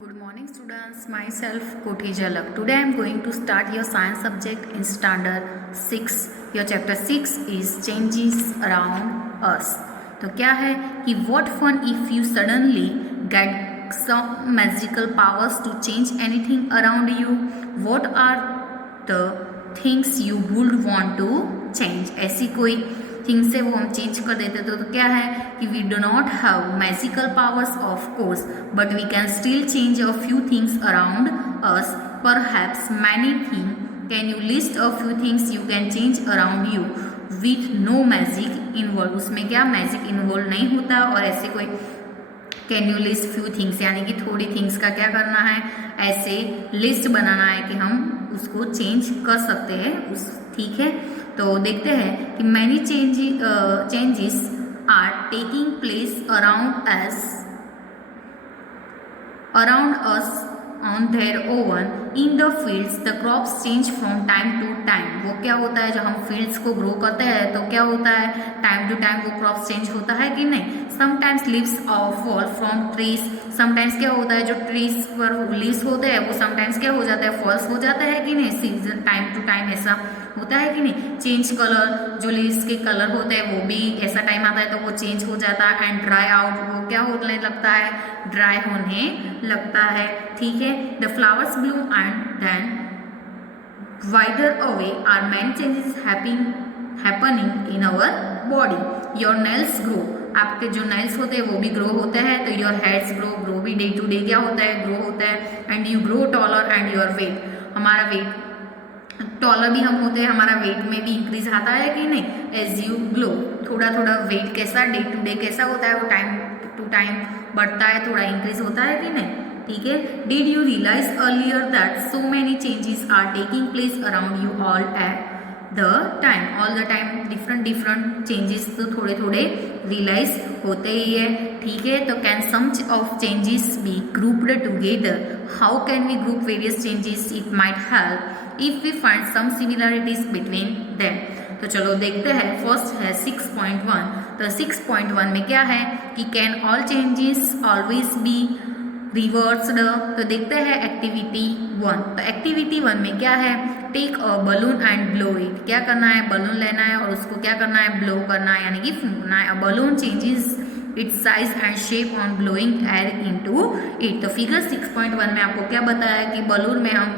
Good morning students, myself Koti Jalak. Today I am going to start your science subject in standard 6. Your chapter 6 is changes around us. तो क्या है कि what fun if you suddenly get some magical powers to change anything around you. What are the things you would want to change? ऐसी कोई things से वो हम change कर देते तो क्या है कि we do not have magical powers of course but we can still change a few things around us perhaps many thing can you list a few things you can change around you with no magic involve. उसमें क्या magic involve नहीं होता और ऐसे कोई can you list few things यानी कि थोड़ी थिंग्स का क्या करना है, ऐसे लिस्ट बनाना है कि हम उसको चेंज कर सकते हैं उस. ठीक है, तो देखते हैं कि many changes are taking place around us on their own in the fields. The crops change from time to time. वो क्या होता है, जब हम फील्ड्स को ग्रो करते हैं तो क्या होता है, टाइम टू टाइम वो क्रॉप्स चेंज होता है कि नहीं. Sometimes leaves fall from trees. Sometimes क्या होता है, जो ट्रीज पर लीव्स होते हैं वो समटाइम्स क्या हो जाता है, फॉल्स हो जाता है कि नहीं. सीजन टाइम टू टाइम ऐसा होता है कि नहीं. चेंज कलर, जो लीव्स के कलर होते हैं वो भी ऐसा टाइम आता है तो वो चेंज हो जाता है. एंड ड्राई आउट, वो क्या होने लगता है, ड्राई होने लगता है. ठीक है, the flowers bloom and then wither away are many changes happening in our body. Your nails grow. आपके जो nails होते हैं वो भी ग्रो होते हैं. तो your hairs grow भी डे टू डे क्या होता है, ग्रो होता है. And you grow taller and your weight, हमारा वेट टॉलर भी हम होते हैं, हमारा वेट में भी इंक्रीज आता है कि नहीं. एज यू ग्लो, थोड़ा थोड़ा वेट कैसा डे टू डे कैसा होता है, वो टाइम टू टाइम बढ़ता है, थोड़ा इंक्रीज होता है कि नहीं. ठीक है, did you realise earlier that so many changes are taking place around you all at the time. Different changes तो थोड़े थोड़े रियलाइज होते ही है. ठीक है, तो can some of changes be grouped together. How can we group various changes, it might help if we find some similarities between them. तो चलो देखते हैं. फर्स्ट है 6.1. तो 6.1 में क्या है कि can all changes always be reversed. तो देखते हैं एक्टिविटी 1. तो एक्टिविटी 1 में क्या है, take a balloon and blow it. क्या करना है, बलून लेना है और उसको क्या करना है, ब्लो करना है यानी कि फूंकना है. A balloon changes it's size and shape on blowing air into it. तो फिगर 6.1 में आपको क्या बताया कि बलून में हम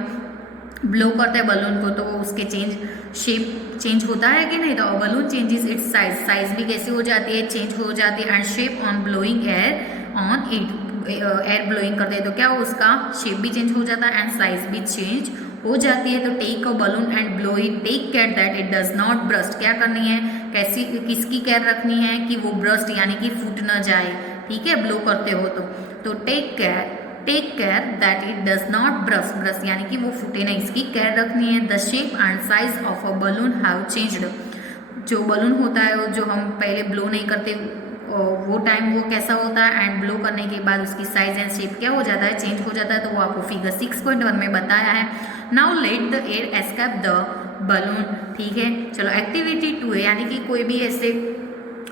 ब्लो करते हैं बलून को तो उसके शेप चेंज होता है कि नहीं. तो बलून चेंजेस इट्स साइज भी कैसे हो जाती है, चेंज हो जाती है. And shape on blowing air on it, air blowing करते हैं तो क्या उसका शेप भी चेंज हो जाता है एंड साइज भी चेंज हो जाती है. तो take a balloon and blow it. Take care that it does not burst. क्या करनी है, कैसी किसकी केयर रखनी है कि वो ब्रस्ट यानी कि फूट न जाए. ठीक है, ब्लो करते हो तो take care that it does not burst यानी कि वो फूटे नहीं, इसकी केयर रखनी है. The shape and size of a balloon have changed. जो बलून होता है वो जो हम पहले ब्लो नहीं करते वो टाइम वो कैसा होता है, एंड ब्लो करने के बाद उसकी साइज एंड शेप क्या हो जाता है, चेंज हो जाता है. तो वो आपको फिगर 6.1 में बताया है. Now let the air escape the balloon. ठीक है, चलो एक्टिविटी 2 है यानी कि कोई भी ऐसे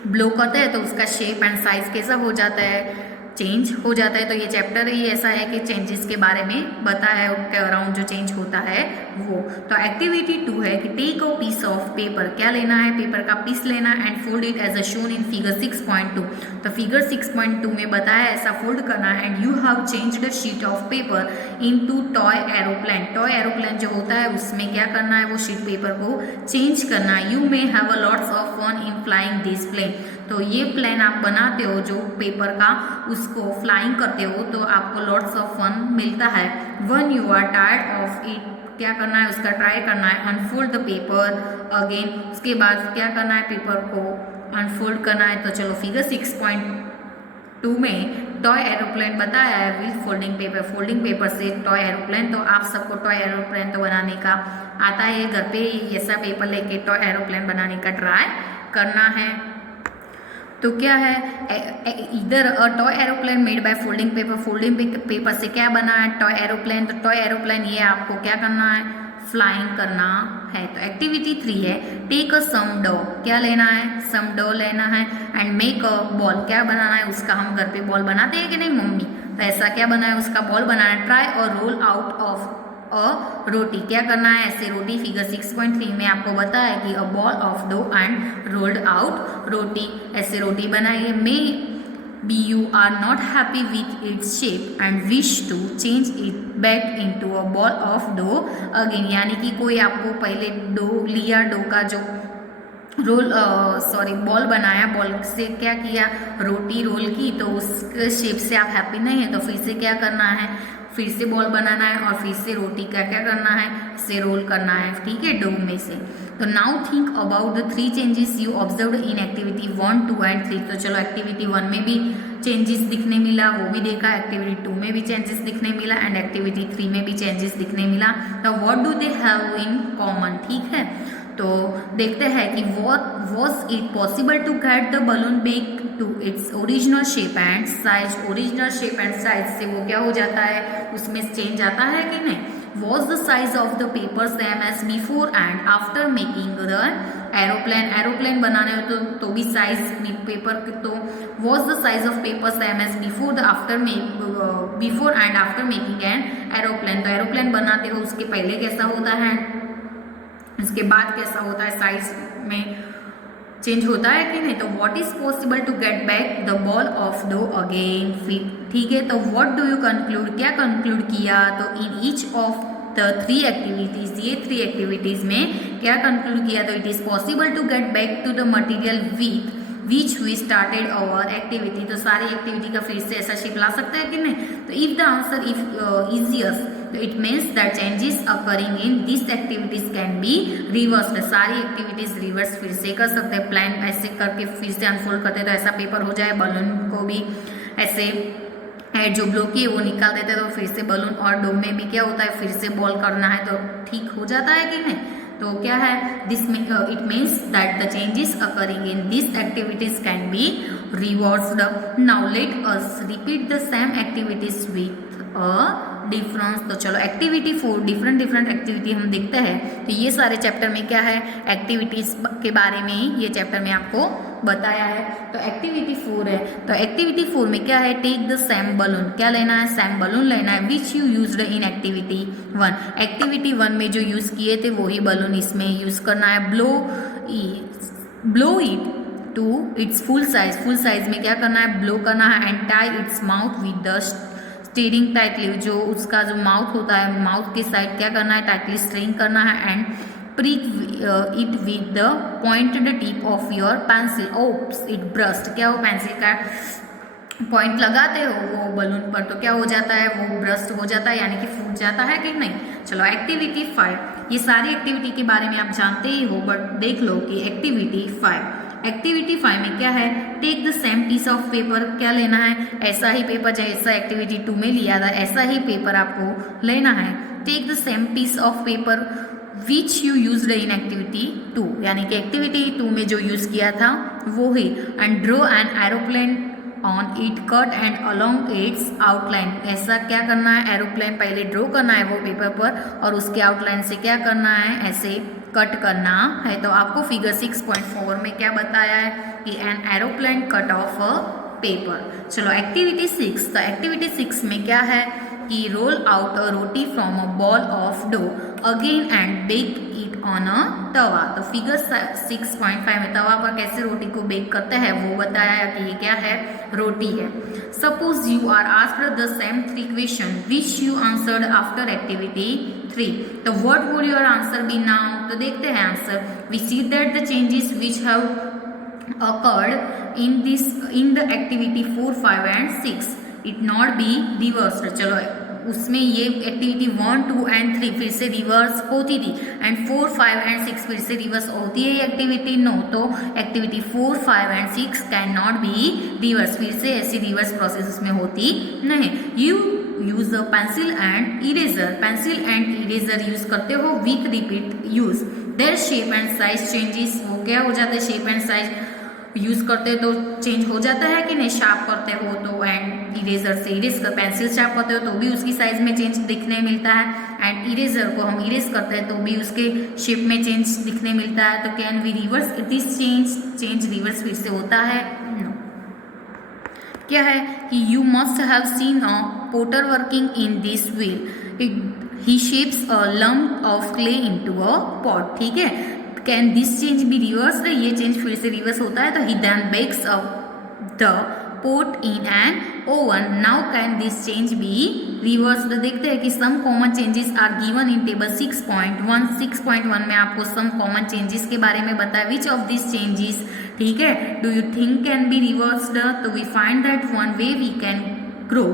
ब्लो करते हैं तो उसका शेप एंड साइज कैसा हो जाता है, चेंज हो जाता है. तो ये चैप्टर ही ऐसा है कि चेंजेस के बारे में बताया है, उसके अराउंड जो चेंज होता है वो. तो एक्टिविटी 2 है कि take a piece of paper. क्या लेना है, पेपर का पीस लेना and fold it as a shown in figure 6.2. तो फिगर 6.2 में बताया ऐसा फोल्ड करना है. And you have changed sheet of paper into toy aeroplane. Toy aeroplane जो होता है उसमें क्या करना है, वो शीट पेपर को चेंज करना है. You may have a lots of fun in flying this plane. तो ये प्लेन आप बनाते हो जो पेपर का, उसको फ्लाइंग करते हो तो आपको लॉट्स ऑफ फन मिलता है. When you are tired of it, क्या करना है, उसका ट्राई करना है. अनफोल्ड द पेपर अगेन, उसके बाद क्या करना है, पेपर को अनफोल्ड करना है. तो चलो फिगर 6.2 में टॉय एरोप्लेन बताया है with folding paper. Folding paper से टॉय एरोप्लेन. तो आप सबको टॉय एरोप्लेन तो बनाने का आता है, घर पे ऐसा पेपर लेके टॉय एरोप्लेन बनाने का ट्राई करना है. तो क्या है, इधर toy aeroplane made by folding paper से क्या बना है, टॉय एरोप्लेन. तो टॉय एरोप्लेन ये आपको क्या करना है, फ्लाइंग करना है. तो एक्टिविटी 3 है टेक अ सम डॉ. क्या लेना है, सम डॉ लेना है. And make a ball. क्या बनाना है, उसका हम घर पे बॉल बनाते हैं कि नहीं मम्मी, तो ऐसा क्या बनाया, उसका बॉल बनाना। ट्राई और रोल आउट ऑफ अ रोटी, क्या करना है, ऐसे रोटी। फिगर 6.3 में आपको बताया कि a ball of dough and rolled out roti, ऐसे रोटी बनाइए। Maybe you are not happy with its shape and wish to change it back into a ball of dough again, यानी कि कोई आपको पहले डो लिया, डो का जो बॉल बनाया, बॉल से क्या किया, रोटी रोल की, तो उस शेप से आप हैप्पी नहीं है, तो फिर से क्या करना है, फिर से बॉल बनाना है और फिर से रोटी का क्या करना है, से रोल करना है, ठीक है, डो में से। तो now think about the 3 changes you observe in activity 1, 2 and 3। तो चलो एक्टिविटी 1 में भी चेंजेस दिखने मिला, वो भी देखा, एक्टिविटी 2 में भी चेंजेस दिखने मिला एंड एक्टिविटी 3 में भी चेंजेस दिखने मिला। तो what do they have in common, ठीक है। तो देखते हैं कि was it possible to get the balloon back to its original shape and size. Original shape and size से वो क्या हो जाता है, उसमें चेंज आता है कि नहीं। Was the size of the paper same as before and after making the aeroplane. Aeroplane बनाने हो तो भी साइज पेपर, तो was the size of paper same as before and after making an aeroplane. तो एरोप्लेन बनाते हो उसके पहले कैसा होता है, इसके बाद कैसा होता है, साइज में चेंज होता है कि नहीं। तो what is possible to get back the ball of dough again, ठीक है। तो व्हाट डू यू कंक्लूड, क्या कंक्लूड किया, तो in each of the 3 activities, ये 3 एक्टिविटीज में क्या कंक्लूड किया, तो it is possible to get back to the material with which we started our activity. तो सारी एक्टिविटी का फिर से ऐसा शेप ला सकते हैं कि नहीं। तो if the answer is yes, तो it means that changes occurring in this activities can be reversed. सारी एक्टिविटीज रिवर्स फिर से कर सकते हैं, प्लान ऐसे करके फिर से अनफोल्ड करते तो ऐसा पेपर हो जाए। बलून को भी ऐसे हेड जो ब्लो किए वो निकाल देते तो फिर से बलून, और डो में भी क्या होता है, फिर से बॉल करना है तो ठीक हो जाता है कि नहीं। तो क्या है, this it means that the changes occurring in this activities can be reversed. Now let us repeat the same activities with a difference. तो चलो एक्टिविटी 4, डिफरेंट एक्टिविटी हम देखते हैं। तो ये सारे चैप्टर में क्या है, एक्टिविटीज के बारे में ये चैप्टर में आपको बताया है। तो एक्टिविटी 4 है, तो एक्टिविटी 4 में क्या है, टेक द सेम बलून, क्या लेना है, सेम बलून लेना है, विच you used in activity 1। Activity 1 में जो यूज किए थे वही बलून इसमें यूज करना है। Blow it to its full size में क्या करना है, ब्लो करना है and tie its mouth with the string tightly, जो उसका जो माउथ होता है, माउथ के साइड क्या करना है, टाइटली स्ट्रिंग करना है and prick it with the pointed tip of your pencil. Oops it burst, क्या हो, पेंसिल का पॉइंट लगाते हो वो बलून पर तो क्या हो जाता है, वो ब्रस्ट हो जाता है, यानी कि फूट जाता है कि नहीं। चलो एक्टिविटी 5, ये सारी एक्टिविटी के बारे में आप जानते ही हो, बट देख लो कि एक्टिविटी 5 में क्या है, take the same piece of paper, क्या लेना है, ऐसा ही पेपर जैसा एक्टिविटी 2 में लिया था ऐसा ही पेपर आपको लेना है। Take the same piece of paper which you used in activity 2, यानी कि एक्टिविटी 2 में जो यूज किया था वो ही, and draw an aeroplane on it cut and along its outline. ऐसा क्या करना है, एरोप्लेन पहले ड्रॉ करना है वो पेपर पर और उसके आउटलाइन से क्या करना है, ऐसे कट करना है। तो आपको फिगर 6.4 में क्या बताया है कि an aeroplane cut of a paper. चलो एक्टिविटी 6, तो एक्टिविटी 6 में क्या है कि roll out a roti from a ball of dough again and bake it on a tawa. तो फिगर 6.5 में तवा पर कैसे रोटी को बेक करते हैं वो बताया कि ये क्या है, रोटी है। Suppose you are asked the same 3 question which you answered after activity 3, तो what would your answer be now. तो देखते हैं answer. We see that the changes which have occurred in the activity 4, 5 and 6 it not be reversed। चलो उसमें ये activity 1, 2 and 3 फिर से reverse होती थी एंड 4, 5 and 6 फिर से रिवर्स होती है एक्टिविटी 9। तो activity 4, 5 and 6 can not be reverse, फिर से ऐसी रिवर्स प्रोसेस उसमें होती नहीं। You use the pencil and eraser use करते हो with repeat use. Their shape and size changes, वो क्या हो जाता है, शेप एंड साइज यूज करते हो तो चेंज हो जाता है कि नहीं, शार्प करते हो तो, एंड इरेजर से इरेज कर, पेंसिल शार्प करते हो तो भी उसकी साइज में चेंज दिखने मिलता है एंड इरेजर को हम इरेज करते हैं तो भी उसके शेप में चेंज दिखने मिलता है। तो can we reverse this change reverse फिर से होता है, नो। क्या है कि you must have seen a potter working in this wheel, he shapes a lump of clay into a pot, ठीक है। Can this change be reverse, ये चेंज फिर से रिवर्स होता है, तो he then bakes the pot in an oven, now can this change be reverse. देखते हैं कि some common changes are given in table 6.1। 6.1 में आपको सम कॉमन चेंजेस के बारे में बताया, विच ऑफ दिस चेंजेस, ठीक है, do you think can be reversed, तो we find that one way we can grow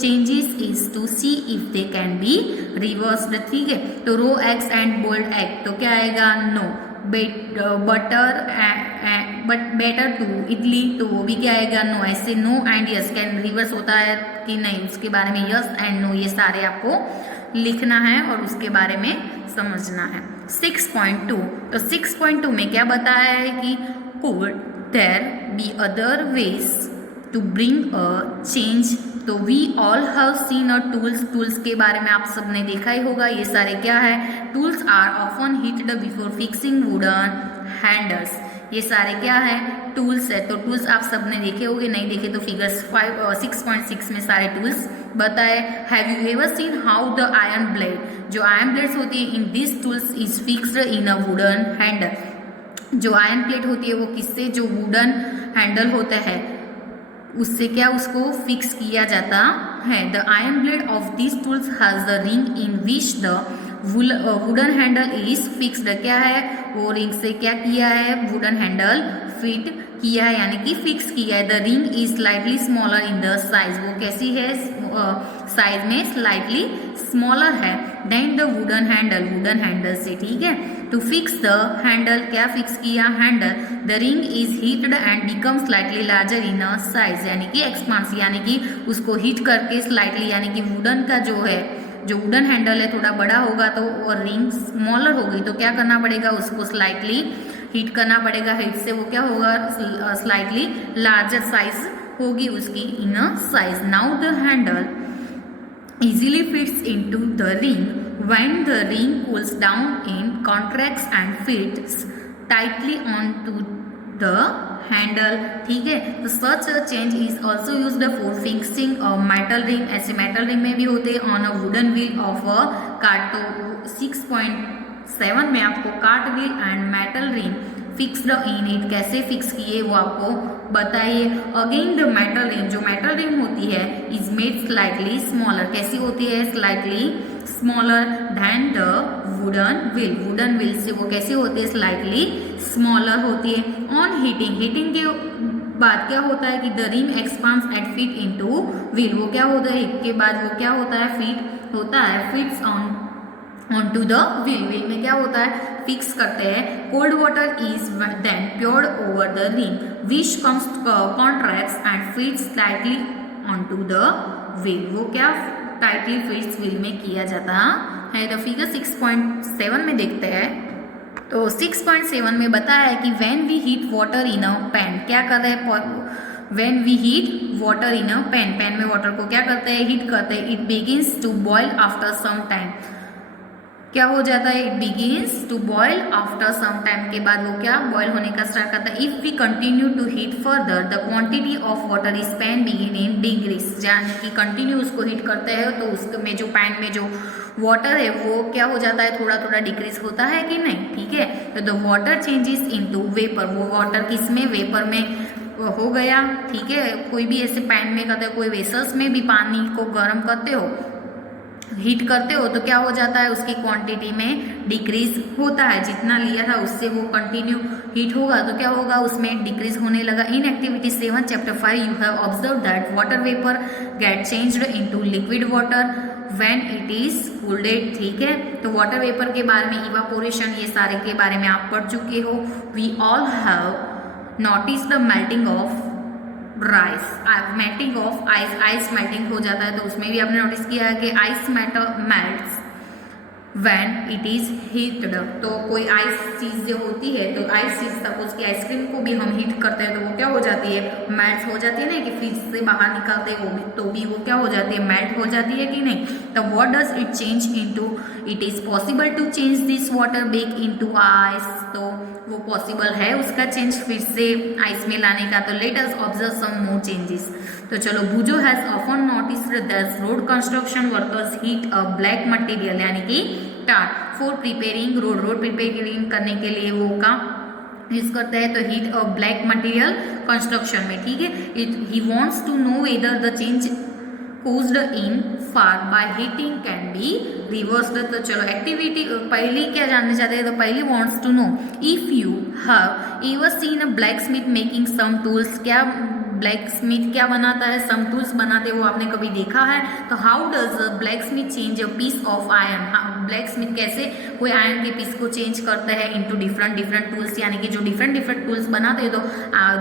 changes is to see if they can be reversed, ठीक है। तो raw eggs and boiled egg, तो क्या आएगा, no. Butter but better to idli, तो वो भी क्या आएगा, नो। ऐसे no and yes can reverse होता है कि नहीं, उसके बारे में यस एंड नो ये सारे आपको लिखना है और उसके बारे में समझना है। 6.2, तो 6.2 में क्या बताया है कि could there be other ways to bring a change, तो we all have seen a tools, tools के बारे में आप सबने देखा ही होगा, ये सारे क्या है, tools are often heated before fixing wooden handles, ये सारे क्या है, टूल्स है। तो टूल्स आप सबने देखे होंगे, नहीं देखे तो फिगर्स 6.6 में सारे टूल्स बताए। Have you ever seen how the iron blade, जो आयरन ब्लेड्स होती है in this tools is fixed in a wooden handle, जो आयरन प्लेट होती है वो किससे, जो वुडन हैंडल होता है उससे क्या उसको फिक्स किया जाता है। The iron blade of this tools has the ring in which the wooden handle is fixed, क्या है, वो रिंग से क्या किया है, वुडन हैंडल फिट किया है, यानी कि फिक्स किया है। The ring is slightly smaller in the size, वो कैसी है, साइज में स्लाइटली स्मॉलर है than the wooden handle, wooden handle से, ठीक है। टू फिक्स द हैंडल, क्या फिक्स किया, handle, the ring is heated and become slightly larger in a size, यानी कि एक्सपांस, यानी कि उसको हीट करके स्लाइटली, यानी कि वुडन का जो है, जो वुडन हैंडल है थोड़ा बड़ा होगा तो और रिंग स्मॉलर होगी, तो क्या करना पड़ेगा, उसको स्लाइटली हीट करना पड़ेगा, हीट से वो क्या होगा, स्लाइटली लार्जर साइज होगी उसकी in a size. Now the handle easily fits into the ring. When the ring cools down, it contracts and fits tightly onto the handle, ठीक है। तो such a change is also used for fixing a metal ring, ऐसे metal ring में भी होते हैं on a wooden wheel of a cart। तो 6.7 में आपको cart wheel and metal ring fixed in it कैसे फिक्स किए वो आपको बताइए। अगेन द मेटल रिंग, जो मेटल रिंग होती है इज मेड स्लाइटली स्मॉलर, कैसी होती है, slightly smaller than the wooden wheel, wooden wheel से वो कैसी होती है, स्लाइटली स्मॉलर होती है। ऑन हीटिंग, हीटिंग के बाद क्या होता है कि the ring expands and fit into wheel, वो क्या होता है, हीट के बाद वो क्या होता है, फिट होता है, fits on to the wheel, wheel में क्या होता है, फिक्स करते हैं। Cold water is then poured over the ring which comes contracts and fits tightly on to the wheel, वो क्या टाइटली फिट्स व्हील में किया जाता है। तो फिगर 6.7 में देखते हैं, तो 6.7 में बताया है कि when we heat water in a pan, क्या कर रहे हैं, when we heat water in a pan, pan में वाटर को क्या करते हैं, हीट करते हैं, it begins to boil after some time, क्या हो जाता है, it begins to boil after some time, के बाद वो क्या बॉयल होने का स्टार्ट करता है। If we continue to heat further the quantity of water is pan begin in decrease, यानी कि कंटिन्यू उसको हीट करते हैं तो उसमें जो पैन में जो वाटर है वो क्या हो जाता है, थोड़ा थोड़ा डिक्रीज होता है कि नहीं, ठीक है। तो the water changes into vapour, वो वाटर किस में, वेपर में हो गया, ठीक है। कोई भी ऐसे पैन में करते हो, कोई वेसल्स में भी पानी को गर्म करते हो, हीट करते हो, तो क्या हो जाता है, उसकी क्वांटिटी में डिक्रीज होता है, जितना लिया था उससे वो कंटिन्यू हीट होगा तो क्या होगा, उसमें डिक्रीज होने लगा। In activity 7 chapter 5 you have observe that water vapour get changed into liquid water when it is cooled, ठीक है। तो वाटर वेपर के बारे में, इवापोरेशन, ये सारे के बारे में आप पढ़ चुके हो। We all have notice the melting of rice, melting of ice, ice melting हो जाता है, तो उसमें भी आपने नोटिस किया है कि ice melts when it is heated, तो कोई आइस चीज़ जो होती है, तो आइस चीज़ सपोज की आइसक्रीम को भी हम हीट करते हैं तो वो क्या हो जाती है, मेल्ट हो जाती है ना, कि फ्रिज से बाहर निकालते हैं वो भी, तो भी वो क्या हो जाती है, मेल्ट हो जाती है कि नहीं। तो what does it change into, it is possible to change this water back into ice, तो वो पॉसिबल है उसका चेंज फिर से आइस में लाने का। तो let us observe some more changes, तो चलो, Boojho has often noticed that road construction workers heat a black material यानी कि tar for preparing road preparing करने के लिए वो का यूज करते हैं, तो heat a black material construction में, ठीक है। He wants to know whether the change caused in far by heating can be reversed। तो चलो, एक्टिविटी पहली क्या जानना चाहते हैं, तो पहली wants to know if you have ever seen a blacksmith making some tools। क्या ब्लैक स्मिथ क्या बनाता है, सम टूल्स बनाते हैं, वो आपने कभी देखा है। तो how does blacksmith change a piece of iron, blacksmith कैसे कोई आयरन के पीस को चेंज करता है इनटू डिफरेंट टूल्स, यानी कि जो डिफरेंट टूल्स बनाते हैं, तो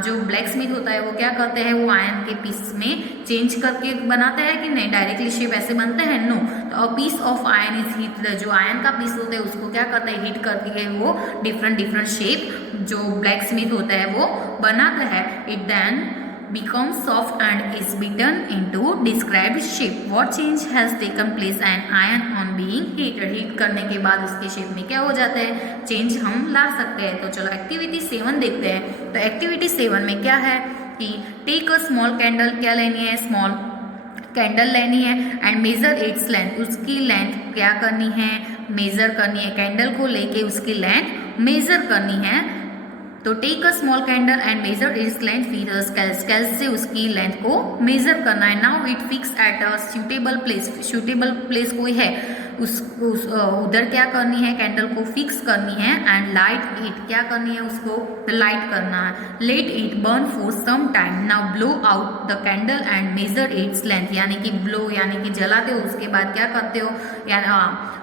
जो ब्लैक स्मिथ होता है वो क्या करते हैं, वो आयरन के पीस में चेंज करके बनाते हैं कि नहीं डायरेक्टली शेप ऐसे बनते हैं, नो। तो a piece of iron is heat, जो आयरन का पीस होता है उसको क्या करता है, हीट करके वो डिफरेंट शेप जो ब्लैक स्मिथ होता है वो बनाता है। It then becomes soft and is beaten into described shape। What change has taken place and iron on being heated? Heat करने के बाद उसके शेप में क्या हो जाता है, चेंज हम ला सकते हैं। तो चलो, एक्टिविटी 7 देखते हैं। तो एक्टिविटी 7 में क्या है कि टेक अ स्मॉल कैंडल, क्या लेनी है, स्मॉल कैंडल लेनी है, एंड मेजर इट्स लेंथ, उसकी लेंथ क्या करनी है, मेजर करनी है। कैंडल को लेके उसकी लेंथ मेजर करनी है। तो take a small candle and measure its length with a scale, scale से उसकी लेंथ को मेजर करना है। Now it fix at a suitable place कोई है उसको उधर क्या करनी है, कैंडल को फिक्स करनी है, एंड लाइट इट, क्या करनी है, उसको लाइट करना है। Let it burn for some time. Now blow out the candle and measure its length, यानी कि ब्लो यानी कि जलाते हो, उसके बाद क्या करते हो, या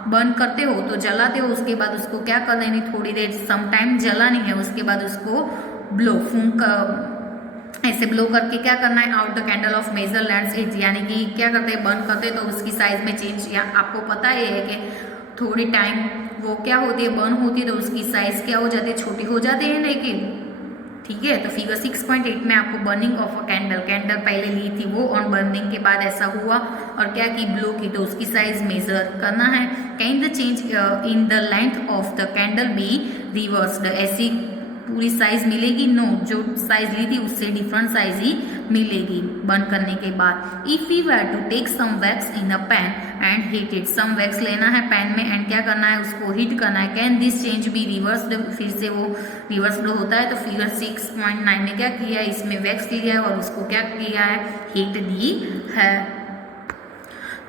बर्न करते हो तो जलाते हो, उसके बाद उसको क्या करना है, थोड़ी देर सम टाइम जलानी है, उसके बाद उसको ब्लो फूंक ऐसे ब्लो करके क्या करना है, out the candle of major length it, यानी कि क्या करते हैं, बर्न करते तो उसकी साइज में चेंज, या आपको पता ही है कि थोड़ी टाइम वो क्या होती है, बर्न होती है तो उसकी साइज क्या हो जाती है, छोटी हो जाती है, लेकिन ठीक है। तो फिगर 6.8 में आपको बर्निंग ऑफ अ कैंडल पहले ली थी वो, और बर्निंग के बाद ऐसा हुआ और क्या की, ब्लो की, तो उसकी साइज मेजर करना है। Can the change in the length of the candle be reversed, ऐसी पूरी साइज मिलेगी, नो, जो साइज ली थी उससे डिफरेंट साइज ही मिलेगी बर्न करने के बाद। If you have to take some wax in a pan and heat it, some wax लेना है पैन में एंड क्या करना है, उसको हीट करना है। Can this change be reversed, फिर से वो रिवर्स्ड होता है। तो फिगर 6.9 में क्या किया है, इसमें वैक्स लिया है और उसको क्या किया है, हीट दी है।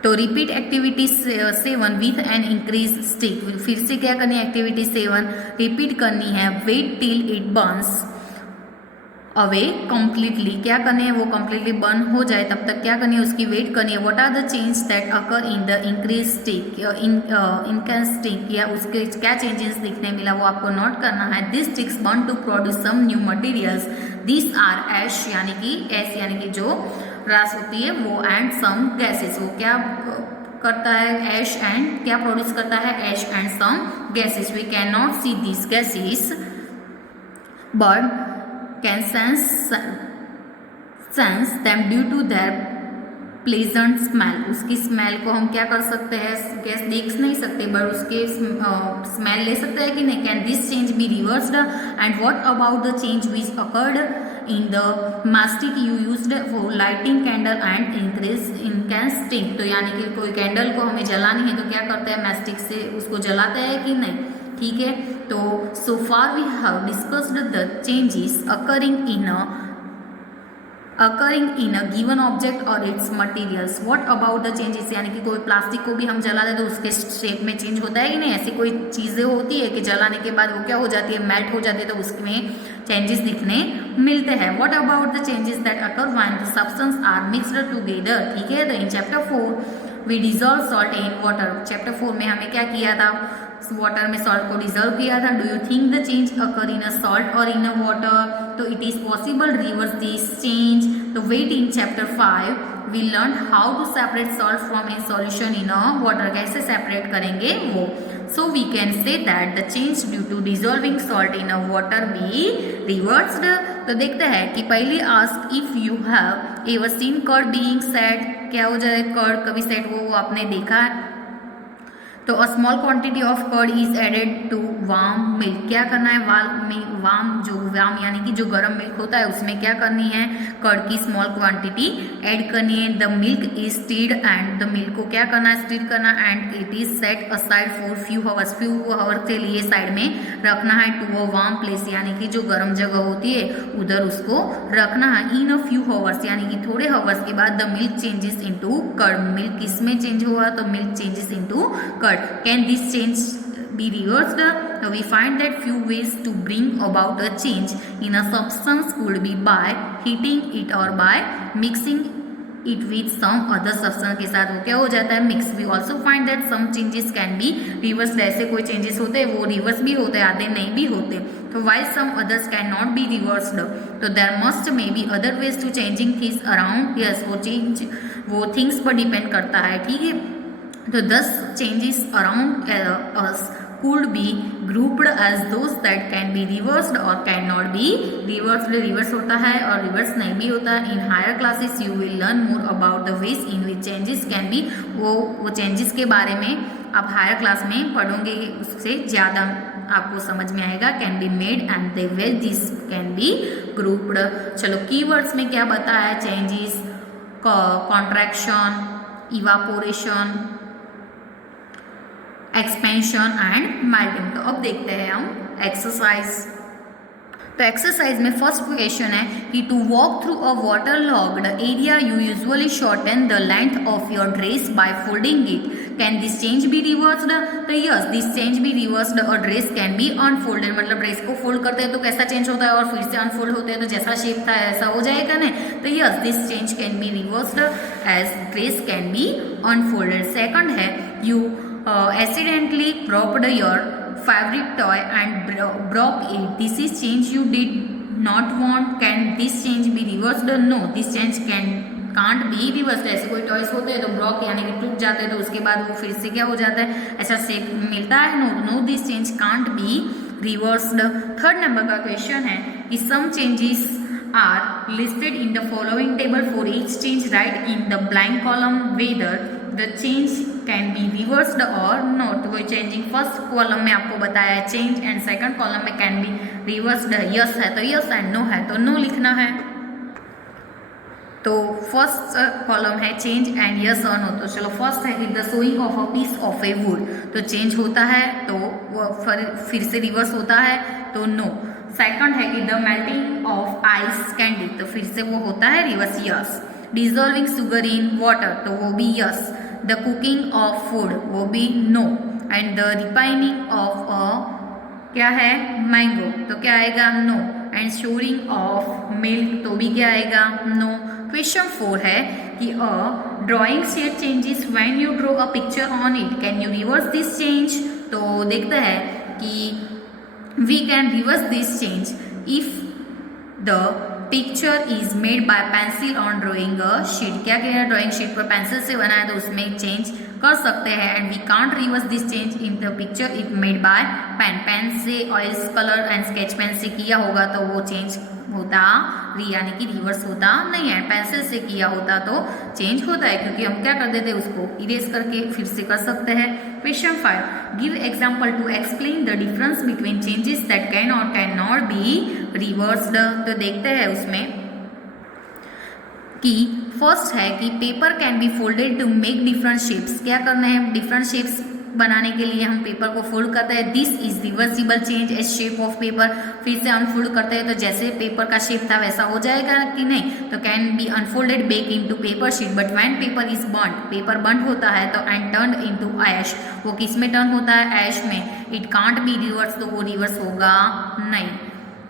तो repeat activity 7 with an increase stick, फिर से क्या करनी है, एक्टिविटी 7 रिपीट करनी है। Wait till it burns away completely, क्या करनी है, वो कम्प्लीटली बर्न हो जाए तब तक क्या करनी है, उसकी वेट करनी है। What are the change that occur in the incense stick, incense stick, या उसके क्या चेंजेस दिखने मिला वो आपको नोट करना है। This sticks burn to produce some new materials, this are ash, यानी कि एस यानी कि जो रास होती है वो, एंड सम गैसेस, वो क्या करता है, एश एंड क्या प्रोड्यूस करता है, ash and some gases. We can not see this gases but can sense them due to their pleasant smell, उसकी स्मेल को हम क्या कर सकते हैं, गैस देख नहीं सकते बट उसके स्मेल ले सकते हैं कि नहीं। Can this change be reversed, and what about the change which occurred in the matchstick you used for lighting candle and increase incense stick, तो यानी कि कोई कैंडल को हमें जलानी है तो क्या करते हैं, मैस्टिक से उसको जलाते हैं कि नहीं, ठीक है। तो so far we have discussed the changes occurring in a given object और its materials. What about the changes, यानी कि कोई प्लास्टिक को भी हम जला दें तो उसके शेप में चेंज होता है कि नहीं, ऐसी कोई चीज़ें होती है कि जलाने के बाद वो क्या हो जाती है, मेल्ट हो जाती है, तो उसमें चेंजेस दिखने मिलते हैं। What about the changes that occur when the substance are mixed together, ठीक है। तो in chapter 4 we dissolve salt in water, chapter 4 में हमें क्या किया था, वाटर में सॉल्ट को डिजॉल्व किया था। Do you think the change occur in a salt और इन अ वाटर, तो it is possible reverse this change. तो wait in chapter 5 we learn how to separate salt from a solution in a water, कैसे separate करेंगे वो। So we can say that the change due to dissolving salt in a water be reversed. तो देखते हैं कि पहले ask if you have ever seen curd being set, क्या हो जाए कर्ड कभी सेट, वो आपने देखा है। तो a small quantity of curd is added to warm milk. क्या करना है, वार्म यानी कि जो गर्म मिल्क होता है उसमें क्या करनी है, कर्ड की स्मॉल क्वांटिटी ऐड करनी है। The milk is stirred and the milk को क्या करना है, स्टीर करना, and it is set aside for few hour के लिए साइड में रखना है, टू अ वार्म प्लेस यानी कि जो गर्म जगह होती है उधर उसको रखना है। इन अ फ्यू आवर्स यानी कि थोड़े आवर्स के बाद the milk changes into curd. Milk किसमें चेंज हुआ, तो milk changes into curd. Can this change be reversed? Now we find that few ways to bring about a change in a substance could be by heating it or by mixing it with some other substance के साथ वो क्या हो जाता है, mix. We also find that some changes can be reversed। ऐसे कोई changes होते हैं वो रिवर्स भी होते हैं, आधे नहीं भी होते। तो while some others cannot be reversed, तो there must may be other ways to changing things around। Yes, वो थिंग्स पर डिपेंड करता है, ठीक है। तो 10 changes around us could be grouped as those that can be reversed or cannot be reversed। Reverse होता है और रिवर्स नहीं भी होता है। In higher classes you will learn more about the ways in which changes can be. वो चेंजेस के बारे में आप हायर क्लास में पढ़ोगे, उससे ज़्यादा आपको समझ में आएगा। Can be made and the way this can be grouped. चलो कीवर्ड्स में क्या बताया है, changes, contraction, evaporation, expansion and melting. तो अब देखते हैं हम एक्सरसाइज। तो एक्सरसाइज में फर्स्ट क्वेश्चन है कि to walk through a waterlogged area you usually shorten the length of your dress by folding it. Can this change be reversed? तो yes, this change be reversed. और dress can be unfolded, मतलब dress को fold करते हैं तो कैसा change होता है और फिर से अनफोल्ड होते हैं तो जैसा शेप था ऐसा हो जाएगा ना। तो yes, this change can be reversed as dress can be unfolded. Second है you accidentally dropped your favorite toy and broke it. This is change you did not want. Can this change be reversed? No, this change can't be reversed। ऐसे कोई toys होते हैं तो Brock यानी कि टूट जाते हैं तो उसके बाद वो फिर से क्या हो जाता है, ऐसा शेप मिलता है। No this change can't be reversed. Third number का क्वेश्चन है कि some changes are listed in the following table. For each change write in the blank column whether the change can be reversed or not. कोई changing first column में आपको बताया है change, and second column में can be reversed. Yes है तो yes and no है तो नो लिखना है। तो फर्स्ट कॉलम है चेंज एंड यस और नो। तो चलो फर्स्ट है कि the sawing of a piece of a wood, तो चेंज होता है तो वो फिर से रिवर्स होता है तो नो। सेकंड है कि the melting of ice candy, तो फिर से वो होता है reverse, yes. Dissolving sugar in water, तो वो भी yes. The cooking of food, वो भी no. And the ripening of a क्या है, मैंगो, तो क्या आएगा, no. And storing of milk, तो भी क्या आएगा, नो। क्वेश्चन 4 है कि a drawing sheet changes when you draw a picture on it, can you reverse this change? तो देखते हैं कि we can reverse this change if the picture is made by pencil on drawing a sheet। क्या है, drawing sheet पर pencil से बनाया तो उसमें चेंज कर सकते हैं। And we can't reverse this change in the picture if made by pen से oils colour and sketch pen से किया होगा तो वो चेंज होता यानी कि रिवर्स होता नहीं है। पेंसिल से किया होता तो चेंज होता है क्योंकि हम क्या कर देते हैं, उसको इरेज करके फिर से कर सकते हैं। Question 5, give example to explain the difference between changes that can or can not be reversed. तो देखते हैं उसमें कि फर्स्ट है कि paper can be folded to make different shapes. क्या करना है, डिफरेंट शेप्स बनाने के लिए हम पेपर को फोल्ड करते हैं। This is reversible change as shape of paper, फिर से अनफोल्ड करते हैं तो जैसे पेपर का शेप था वैसा हो जाएगा कि नहीं। तो can be unfolded back into paper sheet, but when paper is burned, paper burn होता है तो एंड टर्न्ड इनटू ऐश, वो किस में टर्न होता है, ऐश में। इट कांट बी रिवर्स, तो वो रिवर्स होगा नहीं,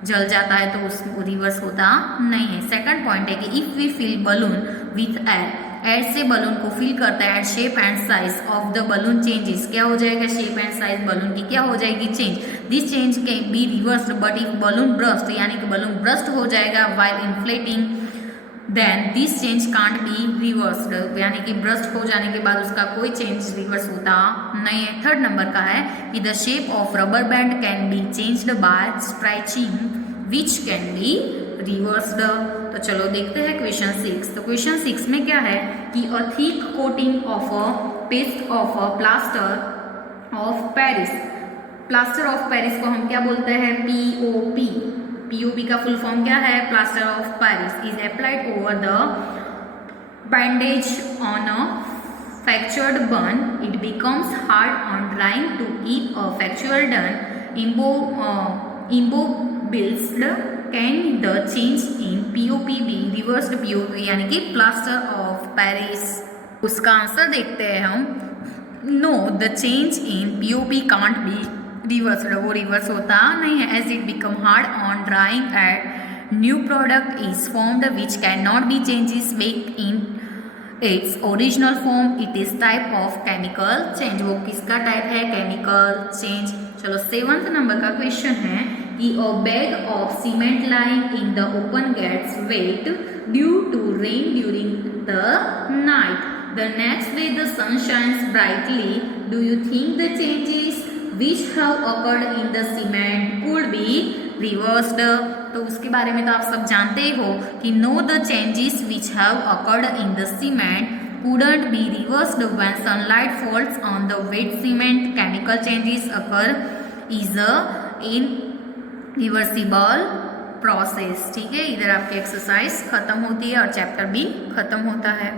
जल जाता है तो उसको रिवर्स होता नहीं है। सेकंड पॉइंट है कि if we fill balloon with air, air से बलून को फिल करता है and shape and size of the balloon changes, क्या हो जाएगा, शेप एंड साइज बलून की क्या हो जाएगी, change. This change can be reversed but if balloon burst, यानी कि बलून ब्रस्ट हो जाएगा while inflating, then this change can't be reversed, यानी कि ब्रस्ट हो जाने के बाद उसका कोई चेंज रिवर्स होता नहीं है। थर्ड नंबर का है कि the shape of rubber band can be changed by stretching which can be reversed. तो चलो देखते हैं क्वेश्चन 6। तो क्वेश्चन 6 में क्या है कि a thick coating of a paste of a plaster of Paris, plaster of Paris को हम क्या बोलते हैं? पीओपी। पीओपी का फुल फॉर्म क्या है? Plaster of Paris is applied over the bandage on a fractured burn. It becomes hard on drying to keep a fracture done. Immobilized. Can the change in POP be reversed? POP यानी कि plaster of Paris. उसका answer देखते हैं हम। No, the change in POP can't be reversed, वो reverse होता नहीं है, as it become hard on drying and new product is formed which can not be changes make in its original form. It is type of chemical change. वो किसका type है? Chemical change. चलो 7th number का question है कि a bag of cement lying in the open gets wet due to rain during the night. The next day the sun shines brightly. Do you think the changes which have occurred in the cement could be reversed? तो उसके बारे में तो आप सब जानते ही हो कि no, the changes which have occurred in the cement couldn't be reversed when sunlight falls on the wet cement. Chemical changes occur is a irreversible process। ठीक है, इधर आपकी एक्सरसाइज खत्म होती है और चैप्टर भी खत्म होता है।